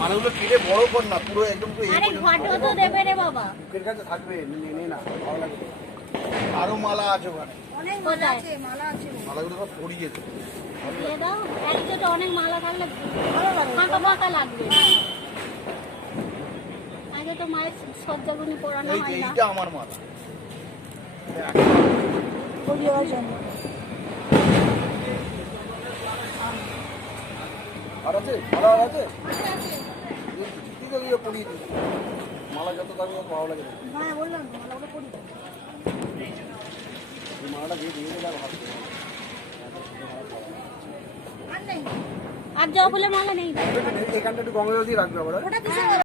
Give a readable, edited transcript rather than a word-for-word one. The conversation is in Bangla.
মালাগুলো কেটে বড় কর না, পুরো একদম বুকের কাছে থাকবে, নে না ভালো লাগবে। আরো মালা আছে ওখানে, মালাগুলো সব পড়ি যেত। অনেক মালা থাকলে ফাঁকা ফাঁকা লাগবে। আগে তো মায়ের সজ্জাগুনি পরানো হয় না। এইটা আমার মালা। আর আছে মালা আছে, ঠিক আছে পড়িয়ে দিই। মালা যত দামি তত ভালো লাগে। হ্যাঁ বললাম মালাগুলো পরি। এই মালাটা দিয়ে দিয়ে দিলে আর ভালো। আর জবা ফুলের মালা নেই। এখানটা একটু গঙ্গা জল দিয়ে রাখবে আবার।